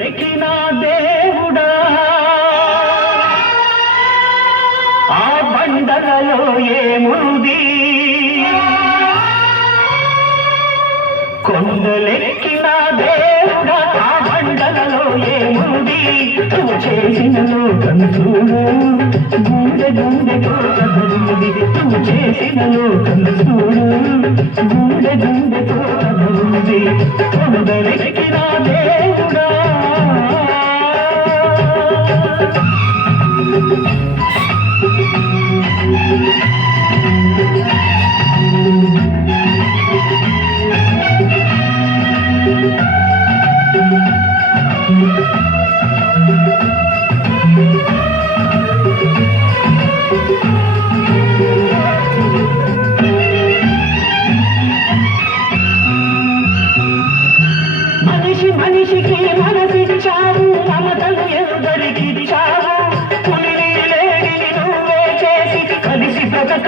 కొండలెక్కిన దేవుడా. ఆ బండలలో ఏముంది? కొండలెక్కి నా దేవుడా ఆ బండలలో ఏముంది? నువ్వు చేసిన లోకం చూడు. గుండె గుండెతో కదలుంది నువ్వు చేసిన లోకం చూడు. గుండె గుండెతో కదలుంది కొండలెక్కిన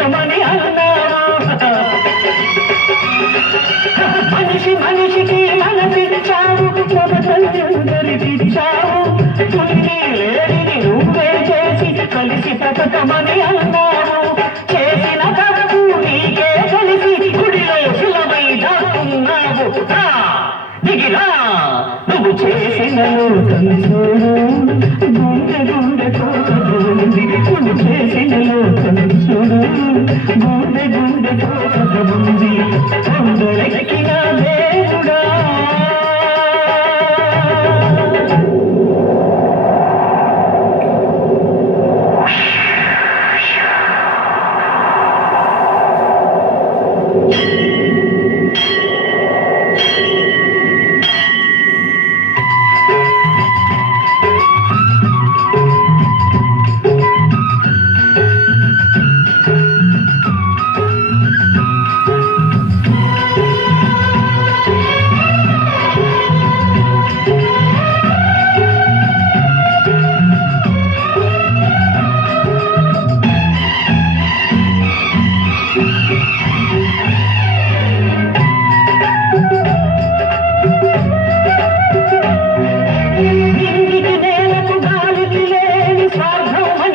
కలిసి బ్రతకమని అన్నావు మనిషి మనిషికి మనసిచ్చావు. మమతలు ఎందరికిచ్చావు పులిని లేడిని నువ్వే చేసి కలిసి బ్రతకమని అన్నావు. చేసిన తప్పు నీకే కలిసి గుడిలో సులభై దాక్కున్నావు. దిగిరా నువ్వు చేసిన లోకం గుండె గుండె కోట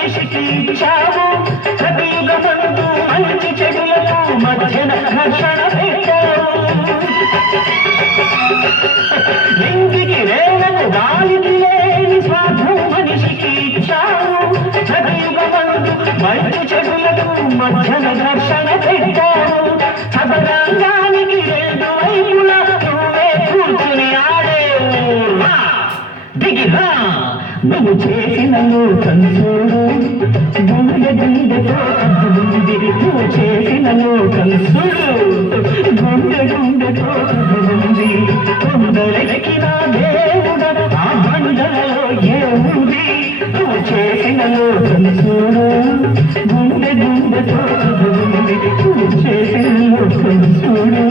శిక్షించావు. మనిషికి మంచి చెడులకు మధ్యన ఘర్షణ పెట్టావు. ఇంటికి రేణము గాలికి లేని స్వార్థం మనిషికి ఇచ్చావు. సతయుగమందు మంచి చెడులకు మధ్యన ఘర్షణ నువ్వు చేసిన లోకం చూడు గుండె గుండెతో నువ్వు చేసిన లోకం చూడు గుండె గుండెతో దేవుడ ఆ బండలలో ఏముంది? నువ్వు చేసిన లోకం చూడు గుండె గుండెతో కదులుంది నువ్వు చేసిన చూడు